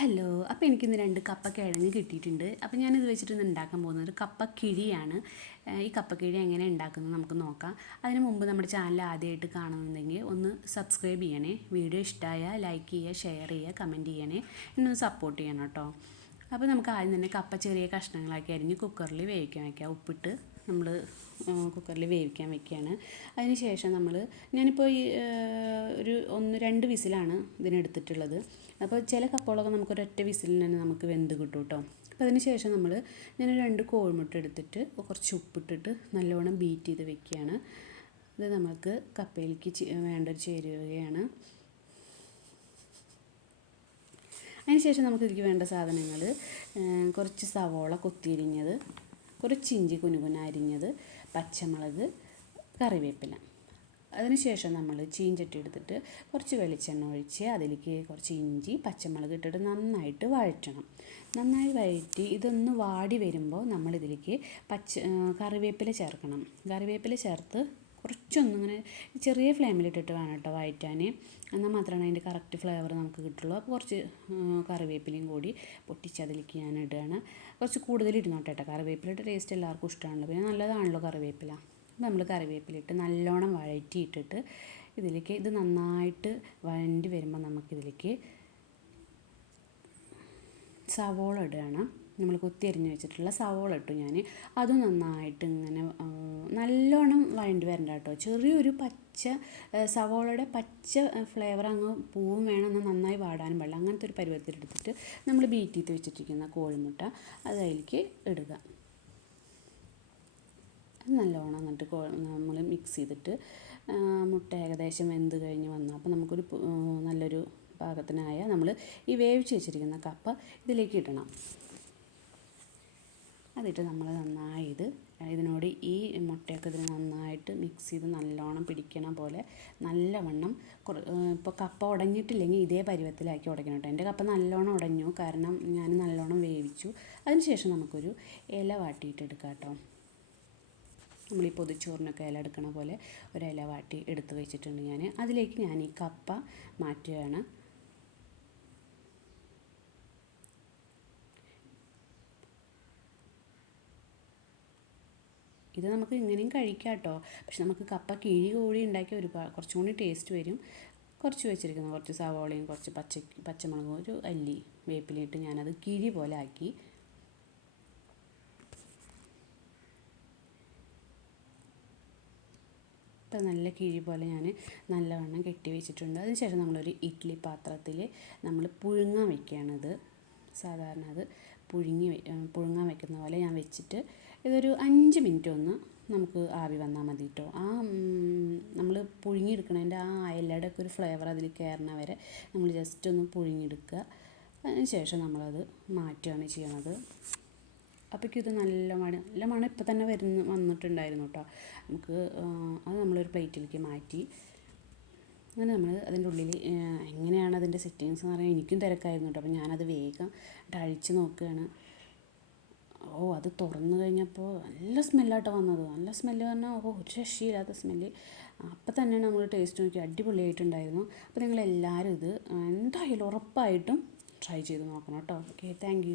Hello അപ്പോൾ എനിക്കിന്ന് രണ്ട് കപ്പ കിഴങ്ങ് കിട്ടിയിട്ടുണ്ട്. അപ്പോൾ ഞാനിത് വെച്ചിട്ട് ഇന്ന് ഉണ്ടാക്കാൻ പോകുന്നത് ഒരു കപ്പ കിഴിയാണ് ഈ കപ്പ കിഴി എങ്ങനെ ഉണ്ടാക്കുന്നത് നമുക്ക് നോക്കാം. അതിന് മുമ്പ് നമ്മുടെ ചാനൽ ആദ്യമായിട്ട് കാണുന്നുണ്ടെങ്കിൽ ഒന്ന് സബ്സ്ക്രൈബ് ചെയ്യണേ. വീഡിയോ ഇഷ്ടമായ ലൈക്ക് ചെയ്യുക ഷെയർ ചെയ്യുക കമന്റ് ചെയ്യണേ. എന്നൊന്ന് സപ്പോർട്ട് ചെയ്യണം കേട്ടോ. അപ്പോൾ നമുക്ക് ആദ്യം തന്നെ കപ്പ ചെറിയ കഷ്ണങ്ങളാക്കി അരിഞ്ഞ് കുക്കറിൽ വേവിക്കാൻ വയ്ക്കാം ഉപ്പിട്ട് നമ്മൾ കുക്കറിൽ വേവിക്കാൻ വെക്കുകയാണ് അതിന് ശേഷം നമ്മൾ ഞാനിപ്പോൾ ഈ ഒരു ഒന്ന് രണ്ട് വിസിലാണ് ഇതിനെടുത്തിട്ടുള്ളത്. അപ്പോൾ ചില കപ്പകളൊക്കെ നമുക്ക് ഒരൊറ്റ വിസിലിൽ തന്നെ നമുക്ക് വെന്ത് കിട്ടും കേട്ടോ അപ്പോൾ അതിന് ശേഷം നമ്മൾ ഞാൻ രണ്ട് കോഴിമുട്ട എടുത്തിട്ട് കുറച്ച് ഉപ്പിട്ടിട്ട് നല്ലോണം ബീറ്റ് ചെയ്ത് വെക്കുകയാണ് ഇത് നമുക്ക് കപ്പയിലേക്ക് വേണ്ട ഒരു ചേരുവകയാണ് അതിനുശേഷം നമുക്ക് ഇതിലേക്ക് വേണ്ട സാധനങ്ങൾ കുറച്ച് സവോള കൊത്തിയരിഞ്ഞത് കുറച്ച് ഇഞ്ചി കുനുകുന അരിഞ്ഞത് പച്ചമുളക് കറിവേപ്പില. അതിനുശേഷം നമ്മൾ ചീഞ്ചട്ടി എടുത്തിട്ട് കുറച്ച് വെളിച്ചെണ്ണ ഒഴിച്ച് അതിലേക്ക് കുറച്ച് ഇഞ്ചി പച്ചമുളക് ഇട്ടിട്ട് നന്നായിട്ട് വഴറ്റണം. നന്നായി വഴറ്റി ഇതൊന്ന് വാടി വരുമ്പോൾ നമ്മൾ ഇതിലേക്ക് പച്ച കറിവേപ്പില ചേർക്കണം. കറിവേപ്പില ചേർത്ത് കുറച്ചൊന്നിങ്ങനെ ചെറിയ ഫ്ലെയിമിലിട്ടിട്ട് വേണം കേട്ടോ വഴറ്റാൻ. എന്നാൽ മാത്രമാണ് അതിന്റെ കറക്റ്റ് ഫ്ലേവർ നമുക്ക് കിട്ടുള്ളൂ. അപ്പോൾ കുറച്ച് കറിവേപ്പിലയും കൂടി പൊട്ടിച്ച് അതിലേക്ക് ഞാൻ ഇടുകയാണ്. കുറച്ച് കൂടുതൽ ഇരുന്നോട്ടെ കേട്ടോ. കറിവേപ്പിലയുടെ ടേസ്റ്റ് എല്ലാവർക്കും ഇഷ്ടമാണല്ലോ. പിന്നെ നല്ലതാണല്ലോ കറിവേപ്പില. നമ്മൾ കറിവേപ്പിലിട്ട് നല്ലോണം വഴറ്റിയിട്ടിട്ട് ഇതിലേക്ക് ഇത് നന്നായിട്ട് വഴണ്ടി വരുമ്പോൾ നമുക്കിതിലേക്ക് സവോള ഇടുകയാണ് നമ്മൾ കൊത്തി അരിഞ്ഞ് വെച്ചിട്ടുള്ള സവോള ഇട്ടു ഞാൻ. അത് നന്നായിട്ട് ഇങ്ങനെ നല്ലോണം വഴണ്ടി വരണ്ട കേട്ടോ. ചെറിയൊരു പച്ച സവോളയുടെ പച്ച ഫ്ലേവർ അങ്ങ് പൂവും വേണം എന്നാൽ നന്നായി വാടാനും പാടില്ല. അങ്ങനത്തെ ഒരു പരുവത്തിലെടുത്തിട്ട് നമ്മൾ ബീറ്റ് ചെയ്ത് വെച്ചിട്ടിരിക്കുന്ന കോഴിമുട്ട അത് അതിലേക്ക് ഇടുക. നല്ലോണം എന്നിട്ട് നമ്മൾ മിക്സ് ചെയ്തിട്ട് മുട്ട ഏകദേശം വെന്ത് കഴിഞ്ഞ് വന്നു. അപ്പോൾ നമുക്കൊരു നല്ലൊരു പാകത്തിനായ നമ്മൾ ഈ വേവിച്ച് വെച്ചിരിക്കുന്ന കപ്പ ഇതിലേക്ക് ഇടണം. അതിട്ട് നമ്മൾ നന്നായി ഇത് ഇതിനോട് ഈ മുട്ടയൊക്കെ ഇതിന് നന്നായിട്ട് മിക്സ് ചെയ്ത് നല്ലോണം പിടിക്കണ പോലെ നല്ലവണ്ണം ഇപ്പോൾ കപ്പ ഉടഞ്ഞിട്ടില്ലെങ്കിൽ ഇതേ പരുവത്തിലാക്കി ഉടയ്ക്കണം കേട്ടോ. എന്റെ കപ്പ നല്ലോണം ഉടഞ്ഞു കാരണം ഞാൻ നല്ലോണം വേവിച്ചു. അതിനുശേഷം നമുക്കൊരു ഇല വാട്ടിയിട്ട് എടുക്കാം കേട്ടോ. നമ്മൾ ഈ പൊതിച്ചോറിനൊക്കെ ഇല എടുക്കണ പോലെ ഒരു ഇല വാട്ടി എടുത്ത് വെച്ചിട്ടുണ്ട് ഞാൻ. അതിലേക്ക് ഞാൻ ഈ കപ്പ മാറ്റുകയാണ്. ഇത് നമുക്ക് ഇങ്ങനെയും കഴിക്കാം കേട്ടോ പക്ഷെ നമുക്ക് കപ്പ കിഴി കൂടി ഉണ്ടാക്കി ഒരു കുറച്ചും കൂടി ടേസ്റ്റ് വരും. കുറച്ച് വെച്ചിരിക്കുന്നു. കുറച്ച് സവോളയും കുറച്ച് പച്ച പച്ചമുളകും ഒരു അല്ലി വേപ്പിലിട്ട് ഞാനത് കിഴി പോലെ ആക്കി. ഇപ്പം നല്ല കിഴി പോലെ ഞാൻ നല്ലവണ്ണം കെട്ടി വെച്ചിട്ടുണ്ട്. അതിനുശേഷം നമ്മളൊരു ഇഡ്ഡലി പാത്രത്തിൽ നമ്മൾ പുഴുങ്ങാൻ വയ്ക്കുകയാണത് സാധാരണ അത് പുഴുങ്ങി പുഴുങ്ങാൻ വെക്കുന്ന പോലെ ഞാൻ വെച്ചിട്ട് ഇതൊരു അഞ്ച് മിനിറ്റ് ഒന്ന് നമുക്ക് ആവി വന്നാൽ മതി കേട്ടോ ആ നമ്മൾ പുഴുങ്ങിയെടുക്കണതിന്റെ ആ അയലയുടെ ഒക്കെ ഒരു ഫ്ലേവർ അതിൽ കയറണ വരെ നമ്മൾ ജസ്റ്റ് ഒന്ന് പുഴുങ്ങിയെടുക്കുക. അതിന് ശേഷം നമ്മളത് മാറ്റുകയാണ് ചെയ്യണത്. അപ്പോഴേക്കും ഇത് നല്ല മണം നല്ല മണം ഇപ്പം തന്നെ വരുന്ന വന്നിട്ടുണ്ടായിരുന്നു കേട്ടോ നമുക്ക് അത് നമ്മളൊരു പ്ലേറ്റിലേക്ക് മാറ്റി. അങ്ങനെ നമ്മൾ അതിന്റെ ഉള്ളിൽ എങ്ങനെയാണ് അതിന്റെ സെറ്റിങ്സ് എന്ന് പറയാൻ എനിക്കും തിരക്കായിരുന്നു കേട്ടോ അപ്പോൾ ഞാനത് വേഗം അഴിച്ച് നോക്കുകയാണ്. ഓ അത് തുറന്നു കഴിഞ്ഞപ്പോൾ നല്ല സ്മെല്ലാട്ടോ വന്നത്. നല്ല സ്മെല്ല് പറഞ്ഞാൽ ഓ ഒരു രക്ഷയില്ലാത്ത സ്മെല്ല്. അപ്പം തന്നെയാണ് നമ്മൾ ടേസ്റ്റ് നോക്കി അടിപൊളിയായിട്ടുണ്ടായിരുന്നു. അപ്പോൾ നിങ്ങളെല്ലാവരും ഇത് എന്തായാലും ഉറപ്പായിട്ടും ട്രൈ ചെയ്ത് നോക്കണം കേട്ടോ. Okay thank